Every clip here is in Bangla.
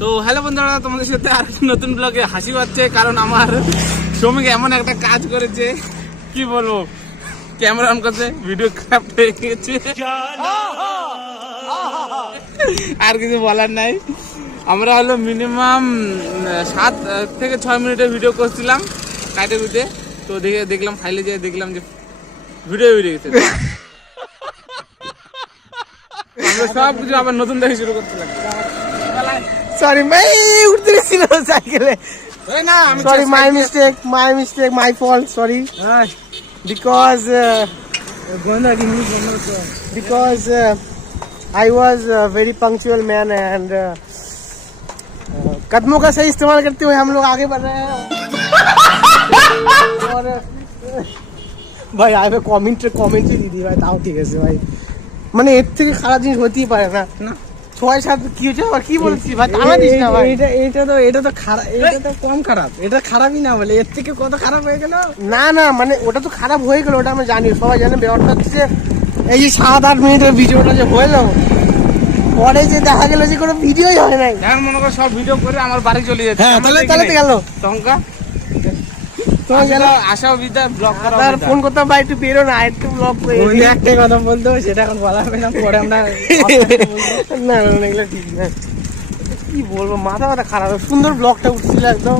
তো হ্যালো বন্ধুরা, তোমাদের সাথে আর নতুন ব্লগে হাসি পাচ্ছে, কারণ আমার শ্রমিক এমন একটা কাজ করেছে, কি বলবো, ক্যামেরা অন করছে, ভিডিও খারাপ হয়ে গেছে, আর কিছু বলার নাই। আমরা হলো মিনিমাম 7 থেকে 6 মিনিটের ভিডিও করছিলাম কাটে কুটে, তো দেখলাম ফাইলে যেয়ে দেখলাম যে ভিডিও বেরিয়ে গেছে। আমরা সব কিছু আবার নতুন থেকে শুরু করতে লাগলাম। সরি ভাই, উঠতে ছিল সাইকেলে। Sorry, my mistake, my fault. Sorry, because I was a very punctual man and कदमों का सही इस्तेमाल करते हुए हम लोग आगे बढ़ रहे हैं। और भाई आए पे कमेंट्री दी थी भाई, ताऊ ठीक है भाई, মানে এর থেকে খারাপ জিনিস হতেই পারে না। 6-7 কি হচ্ছে আর কি বলছিস ভাই, আমার দিস না ভাই। এটা তো খারাপ, এটা তো কম খারাপ, এটা খারাপই না বলে এর থেকে কত খারাপ হয়ে গেল। না মানে ওটা তো খারাপ হয়ে গেল, ওটা আমরা জানি, সবাই জানে। ব্যাপারটা হচ্ছে এই যে 7-8 মিনিটের ভিডিওটা যে হলো, পরে যে দেখা গেল যে কোনো ভিডিওই হয় নাই। এখন মনে করো সব ভিডিও করে আমার বাড়ি চলে যাচ্ছে। হ্যাঁ, তাহলে তো গেল টঙ্কা তো গেল, আশাও বিদ্যা ব্লগ করা। আর ফোন করতাম ভাই, একটু বেরো না, একটু ব্লগ করে। ওই একটা কথা বলতো, সেটা এখন বলা হবে না, পরে আমরা না এগুলো ঠিক না। কি বলবো, মাথা খারাপ। সুন্দর ব্লগটা উঠছিল একদম।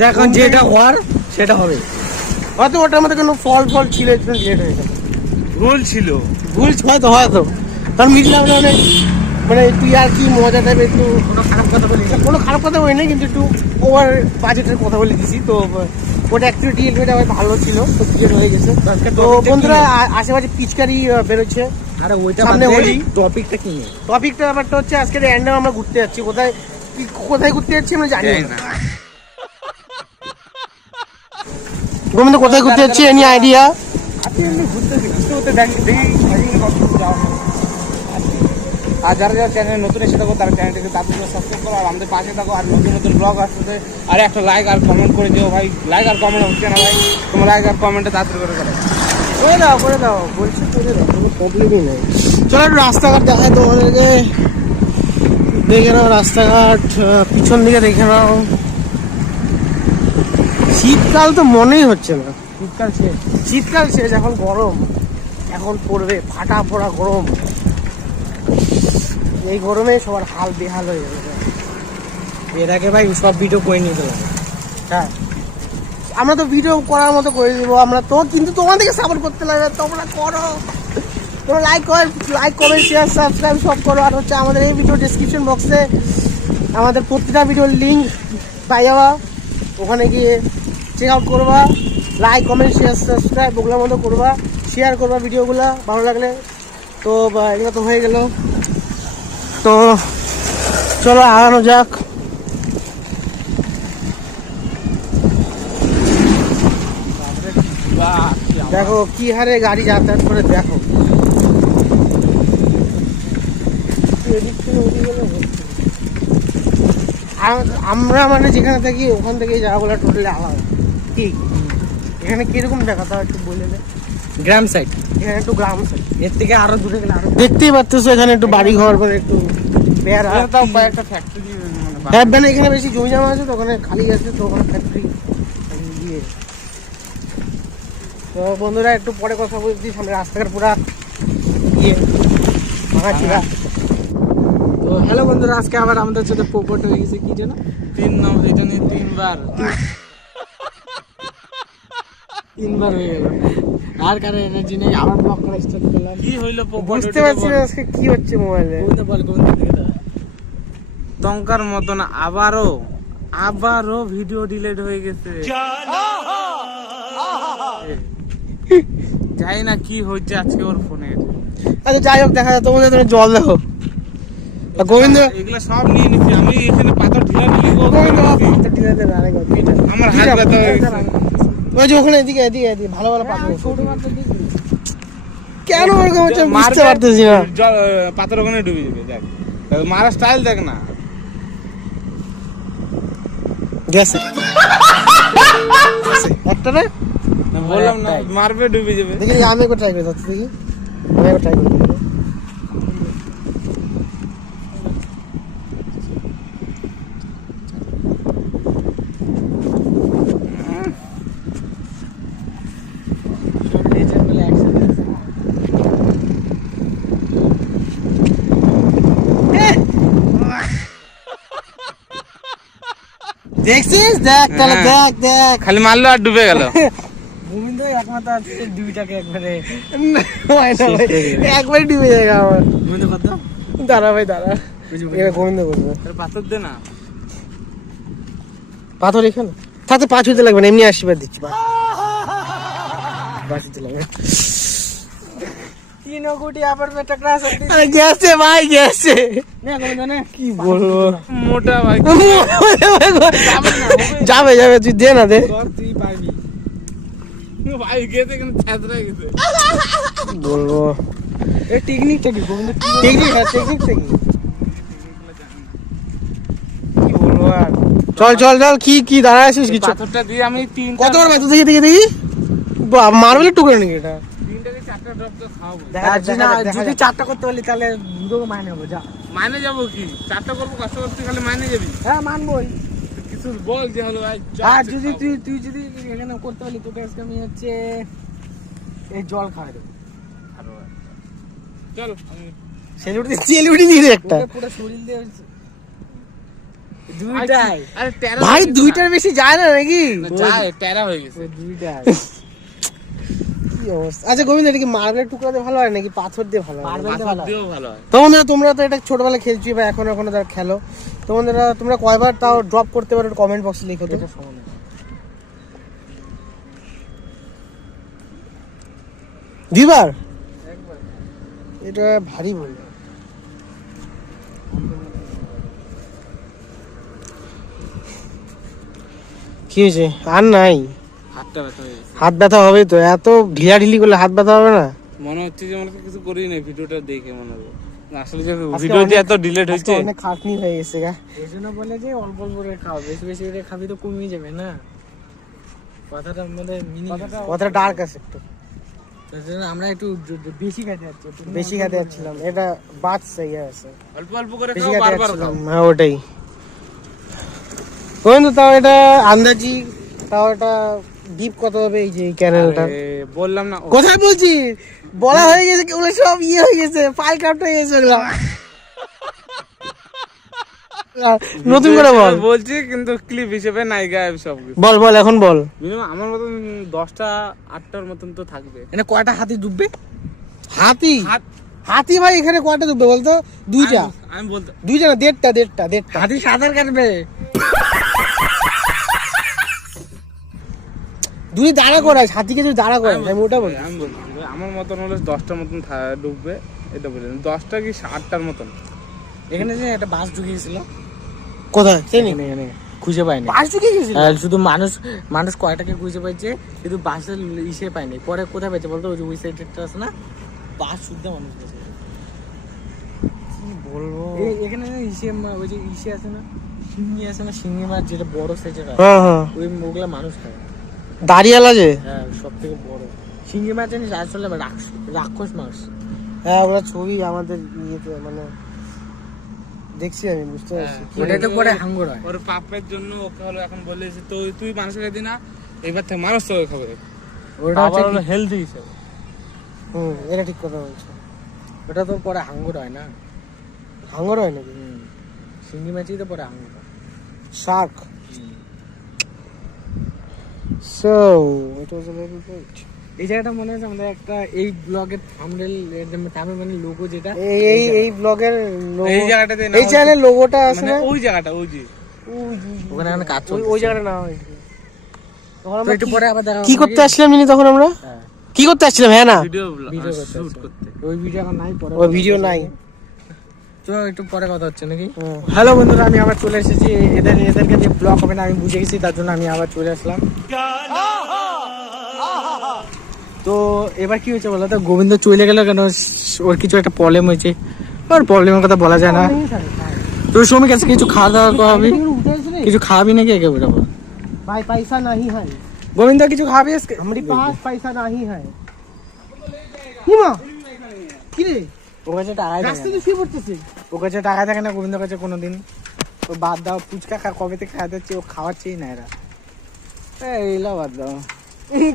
দেখুন যেটা হওয়ার সেটা হবে। হয়তো ওটার মধ্যে কোনো ফল ছিল, একটু লেট হয়ে গেল। ভুল ছিল হয়তো কারণ মিডিল আমরা অনেক মানে তুই আর কি মজা দেবে, একটু কোনো খারাপ কথা বলি না, কিন্তু একটু ওভার বাজেটের কথা বলে দিছি। তো ওটা অ্যাকচুয়ালি ডিএলটা ভালো ছিল, তো ক্লিয়ার হয়ে গেছে। তো বন্ধুরা আশেপাশে পিচকারি বেরোচ্ছে। আরে ওইটা সামনে বলি, টপিকটা কি নিয়ে? টপিকটা ব্যাপারটা হচ্ছে আজকে র্যান্ডম আমরা ঘুরতে যাচ্ছি। কোথায় ঘুরতে যাচ্ছি আমরা জানি না। গোবিন্দ কোথায় ঘুরতে যাচ্ছি, এনি আইডিয়া? আর যারা চ্যানেলে নতুন এসে থাকো তারা চ্যানেলটাকে তাড়াতাড়ি সাবস্ক্রাইব করো, আর আমাদের পাশে থাকো। আর নতুন ব্লগ আসতে আর একটা লাইক আর কমেন্ট করে দিও ভাই। লাইক আর কমেন্ট হচ্ছে না ভাই, তোমার লাইক আর কমেন্টটা তাড়াতাড়ি করে করে দাও বলছি, করে দাও, কোনো প্রবলেমই নেই। চলো একটু রাস্তাঘাট দেখায় তোমাদেরকে, দেখে নাও রাস্তাঘাট, পিছন দিকে দেখে নাও। শীতকাল তো মনেই হচ্ছে না। শীতকাল শেষ, এখন গরম, এখন পড়বে ফাটা পড়া গরম। এই গরমে সবার হাল বেহাল হয়ে যাবে। এর আগে ভাই সব ভিডিও করে নিতে হবে। হ্যাঁ, আমরা তো ভিডিও করার মতো করে দিব আমরা তো, কিন্তু তোমাদেরকে সাপোর্ট করতে লাগবে। তোমরা করো, তোমরা লাইক কমেন্ট শেয়ার সাবস্ক্রাইব সব করো। আর হচ্ছে আমাদের এই ভিডিও ডেসক্রিপশন বক্সে আমাদের প্রতিটা ভিডিওর লিঙ্ক পাই যাওয়া, ওখানে গিয়ে চেক আউট করবা। লাইক কমেন্ট শেয়ার সাবস্ক্রাইব ওগুলোর মতো করবা, শেয়ার করবা ভিডিওগুলো ভালো লাগলে। তো এগুলো তো হয়ে গেল, তো চলো আগানো যাক। দেখো কি হারে গাড়ি যাতায়াত করে, দেখো আমরা মানে যেখানে থাকি ওখান থেকে যাওয়াগুলো টোটালি আলাদা। ঠিক এখানে কিরকম দেখা, তাও একটু বলে দে। গ্রাম সাইড, এখানে একটু গ্রাম সাইড, এর থেকে আরো দূরে গেলে আরো দেখতেই পারতেছো এখানে একটু বাড়ি ঘর করে একটু বেড়া। একটা ফ্যাক্টরি হ্যাঁ, মানে এখানে বেশি জমি জমা আছে, তো ওখানে খালি আছে, তো ওখানে ফ্যাক্টরি দিয়ে। তো বন্ধুরা একটু পরে কথা বলছি, সামনে রাস্তাঘাট পুরা ইয়ে ভাঙা ছিল। তো হ্যালো বন্ধুরা, আজকে আবার আমাদের সাথে পোপট হয়ে গেছে। কি যেন 3 নম্বর, এটা নিয়ে 3বার হয়ে গেল। আর কারো এনার্জি নেই, আবার ব্লক করা স্টার্ট করলাম। কি হইলো বুঝতে পারছি না আজকে কি হচ্ছে মোবাইলে। টঙ্কার মতন আবারও ভিডিও ডিলিট হয়ে গেছে। জানি না কি হচ্ছে আজকে ওর ফোনের। আচ্ছা যাই হোক, দেখা যায়। তোমাদের জল দেখো, গোবিন্দ এগুলো সব নিয়ে নিচ্ছি আমি। এখানে পাথর ঢিলাঢিলি আমার হাত ব্যথা হয়ে গেছে। ওই যে ওখানে এদিকে ভালো পাথর, কেন ওরকম হচ্ছে বুঝতে পারতেছি না। পাথর ওখানে ডুবে যাবে, দেখ মারা স্টাইল দেখ না। গেছে একটা না, বললাম না মারবে, ডুবে যাবে। দেখি আমি একবার ট্রাই করে দেখি, আমি একবার ট্রাই করি। দেখছিস? দেখ তাহলে, হ্যাঁ। দেখ দেখ। খালি মারলো আর ডুবে গেল। গোবিন্দ একমাত্র আছে দুইটাকে একবারে হয় না ভাই, একবারই ডুবে যাবে আমার। গোবিন্দ কত দাঁড়া ভাই দাঁড়া, এবার গোবিন্দ করবে। পাথর দে না। পাথর এখানে তাতে 5 হতে লাগবে না, এমনি আশীর্বাদ দিচ্ছি। বাস হতে লাগবে। 3 কোটি অ্যাপার্টমেন্ট ক্রাশ হচ্ছে আরে গেছে ভাই, গেছে। না গোবিন্দ না কি বলবো? মোটা ভাই। যাবে যাবে, তুই দে না, দে। তুই পারবি। ভাই গেছে কিন্তু ছাত্রাই গেছে। বলবো এই টেকনিকটা কি গোবিন্দ? টেকনিক, হ্যাঁ টেকনিক থেকে কি বলবো আর। চল চল চল, কি কি দাঁড়ায় আছিস কিছু? পাথরটা দিয়ে আমি 3 কত বড় পাথর, দেখি দেখি দেখি। মার্বেলের টুকরো নাকি এটা? 3 থেকে 4টা ড্রপ তো খাওয়াবো। যদি 4টা করতে পারলি তাহলে দুটো মাইনে হবে। যা মাইনে যাবো কি? 4টা করবো, কষ্ট করতে খালি মাইনে যাবি। হ্যাঁ মানবই। কিছু বল যে হলো ভাই। আর যদি তুই যদি এখানে করতে পারলি তোকে আজকে আমি হচ্ছে এই জল খাওয়াই দেবো। চল আমি সেলিব্রিটি দিয়ে দে একটা। তোকে পুরো শরীর দিয়ে দুইটাই। আরে টেরা ভাই দুইটার বেশি যায় না নাকি? যায়, টেরা হয়ে গেছে। দুইটাই কি অবস্থা? আচ্ছা গোবিন্দ, এটা কি মার্বেলের টুকরা দিয়ে ভালো হয় নাকি পাথর দিয়ে ভালো হয়? পাথর দিয়েও ভালো হয়। তোমরা তো এটা ছোটবেলায় খেলছি বা এখনো যারা খেলো, তোমরা কয়বার তাও ড্রপ করতে পারো কমেন্ট বক্সে লিখো তো। দুইবার? এটা ভারী বল। কি হয়েছে? আর নাই, হাতটা ব্যথা হয়ে গেছে। হাত ব্যথা হবে তো, এত ঢিলাঢিলি করলে হাত ব্যথা হবে না? মনে হচ্ছে যে মনে কিছু করি না, ভিডিওটা দেখে মনে হবে আসলে যে আজকে ভিডিও যে অনেক- এত ডিলেট হয়েছে। অনেক খাটনি হয়ে গেছে গা। এই জন্য বলে যে অল্প অল্প করে খাও, বেশি বেশি করে খাবি তো কমিয়ে যাবে না। কথাটা মানে কথাটা ডার্ক আছে একটু, তার জন্য আমরা একটু বেশি খেতে যাচ্ছি। বেশি খেতে যাচ্ছিলাম। এটা বাচ্চা ইয়ে আছে, অল্প অল্প করে বেশি খাও, খেতে বারবার যাচ্ছিলাম। খাও। হ্যাঁ ওটাই। কিন্তু তাও এটা আন্দাজি, তাও এটা ডিপ কত হবে এই যে ক্যানেলটা? আরে, বললাম না। কোথায় বলছি, বলা হয়ে গেছে, ওগুলো সব ইয়ে হয়ে গেছে, ফাইল ক্রাফট হয়ে গেছে ওগুলো। নতুন করে বল, বলছি কিন্তু ক্লিপ হিসেবে নাই গায়েব সব কিছু। বল বল এখন বল। মিনিমাম আমার মতন 10টা 8টার মতন তো থাকবে। এনে কয়টা হাতি ডুববে? হাতি? হাত হাতি ভাই এখানে কয়টা ডুববে বলতো? দুইটা। আমি বলতে দুইটা না, দেড়টা। হাতি সাঁতার কাটবে। দুই দাঁড়া করাই, হাতিকে যদি দাঁড়া করাই, আমি ওটা বলি। আমি বলছি ভাই, আমার মতন হলে 10টার মতন ডুববে, এটা বললেন 10টা কি 8টার মতন। এখানে যে একটা বাস ঢুকিয়েছিল, কোথায় সেই নি? এখানে খুঁজে পাইনি। পাঁচ ঢুকে গেছিল। শুধু মানুষ কয়টাকে খুঁজে পাইছে, কিন্তু বাসের ইসে পাইনি। পরে কোথায় পাইছে বলতো? ওই যে ওই সাইডটা আছে না, বাস শুদ্ধ মানুষ পেয়েছে। কি বলবো? এখানে না ইসে ওই যে ইসে আছে না, শিঙি আছে না, শিঙি মাছ যেটা বড় সাইজের হয়, হ্যাঁ হ্যাঁ, ওই ওগুলা মানুষ খায়। দাঁড়িয়ালা যে। হ্যাঁ সব থেকে বড় শিঙি মাছ জানিস, আসলে রাক্ষস মাছ। হ্যাঁ ওরা ছবি আমাদের ইয়েতে মানে দেখছি, আমি বুঝতে পারছি। ওটাই তো পরে হাঙ্গর হয়। ওর পাপের জন্য ওকে হলো এখন বলেছে তো তুই মানুষের খাবি না, এবার থেকে মানুষ তোকে খাবে। ওটা আবার হচ্ছে হলো হেলদি হিসেবে। এটা ঠিক কথা বলছো। ওটা তো পরে হাঙ্গর হয় না। হাঙ্গর হয় নাকি? শিঙি মাছই তো পরে হাঙ্গর হয়। Shark. So it was a very good. এই জায়গাটা মনে আছে আমাদের একটা এই ব্লগের থাম্বনেল মানে লোগো যেটা, এই ব্লগের এই জায়গাটাতে এই চ্যানেলের লোগোটা আছে মানে না, ওই জায়গাটা ওই যে ওখানে আমরা কাজ ওই চলছে। জায়গাটা না হয়। তখন তো আমরা একটু পরে আবার দেখা কি করতে আসছিলাম জানি তখন আমরা? হ্যাঁ, কি করতে আসছিলাম? হ্যাঁ না, ভিডিও ভিডিও করতে শুট আসছে। করতে। ওই ভিডিও এখন নাই, পরে ওই ভিডিও নাই। তো একটু পরে কথা হচ্ছে নাকি? হুম। হ্যালো বন্ধুরা, আমি আবার চলে এসেছি। এদেরকে যে ব্লগ হবে না আমি বুঝে গেছি, তার জন্য আমি আবার চলে আসলাম। তো এবার কি হয়েছে বলো তো? গোবিন্দ চলে গেল কেন? ওর কিছু একটা প্রবলেম হয়েছে। ওর প্রবলেমের কথা বলা যায় না। তো শ্রমিক আছে, কিছু খাওয়া দাওয়া খাওয়াবি? কিছু খাওয়াবি নাকি একে বেরোবো? भाई पैसा नहीं है, গোবিন্দ কিছু খাওয়াবি আজকে? हमारे पास पैसा नहीं है। হিমা কি রে, ওর কাছে টাকাই থাকে রাস্তায় না। তো শুয়ে পড়তেছে। ওর কাছে টাকা থাকে না গোবিন্দের কাছে কোনোদিন। ও বাদ দাও, ফুচকা কবে থেকে খাওয়া যাচ্ছে, ও খাওয়াচ্ছেই না এরা। এইলা বাদ দাও,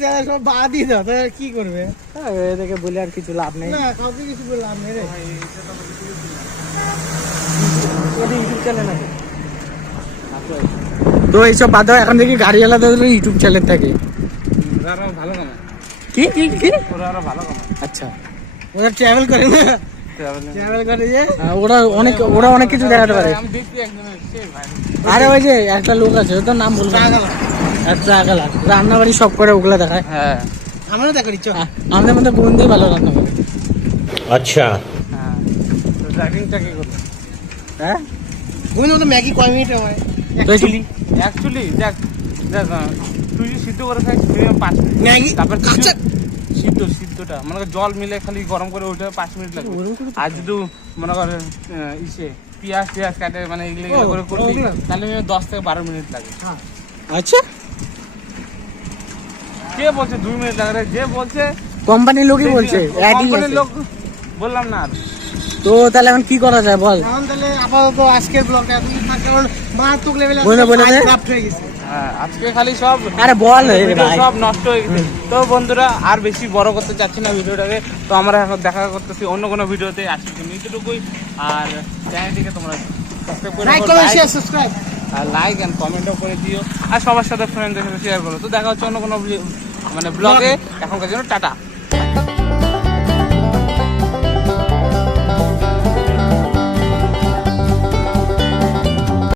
তারা সব বাদই দাও, তারা কি করবে? এদেরকে বলে আর কিছু লাভ নেই। না কাউকে কিছু বললাম না রে। এটা ইউটিউব চ্যানেল আছে। তো এইসব বাদ দাও, এখন থেকে গাড়ি চালাতে হলে ইউটিউব চ্যানেল থাকে। ওরা আরো ভালো কামায়, কি কি কি ওরা আরো ভালো কামায়। আচ্ছা, ওরা ট্রাভেল করে না, Traveling। ট্রাভেল করে যে ওরা অনেক কিছু দেখাতে পারে। আমি দেখছি একজনের সেই ভাই। আরে ওই যে একটা লোক আছে, ওর তো নাম বলবো না। একটা আগালা রান্না বাড়ি সব করে, ওগুলা দেখায়। হ্যাঁ আমরাও দেখা দিচ্ছ। আমাদের মধ্যে গোবিন্দই ভালো রান্না করে। अच्छा হ্যাঁ, তো ড্রাইভিংটা কি করবে? হ্যাঁ, গোবিন্দ তো ম্যাগি কয় মিনিটে হয় তো এই যে- অ্যাকচুয়ালি দেখ দেখ, তুই যদি সিদ্ধ করে খাইস মিনিমাম 5 মিনিট, ম্যাগি তারপর তুই আচ্ছা সিদ্ধটা মনে কর জল মিলে খালি গরম করে ওইটা 5 মিনিট লাগবে। আর যদি মনে কর ইসে পেঁয়াজ কাটে মানে এগুলো করে করবি, ওগুলো। তাহলে মিনিমাম 10 থেকে 12 মিনিট লাগে। আচ্ছা, কে বলছে 2 মিনিট লাগে রে? যে বলছে কোম্পানির লোকই বলছে একই কোম্পানির আছে। লোক, বললাম না আর। তো তাহলে এখন কি করা যায় বল? এখন তাহলে আপাতত আজকের ব্লগটা এতই থাক, কারণ মারাত্মক লেভেলে বলে দে। ক্রাফট হয়ে গেছে। হ্যাঁ, আজকে খালি সব আরে বল রে ভিডিও ভাই। সব নষ্ট হয়ে গেছে। তো বন্ধুরা আর বেশি বড় করতে চাচ্ছি না ভিডিওটাকে, তো আমরা এখন দেখা করতেছি অন্য কোনো ভিডিওতে। আজকের জন্য এতটুকুই। আর চ্যানেলটিকে তোমরা সাবস্ক্রাইব করে লাইক রাখো, কমেন্ট like- শেয়ার সাবস্ক্রাইব। আর লাইক এন্ড কমেন্টও করে দিও, আর সবার সাথে ফ্রেন্ডদের সাথে শেয়ার করো। তো দেখা হচ্ছে অন্য কোনো মানে ব্লগে। এখনকার জন্য টাটা।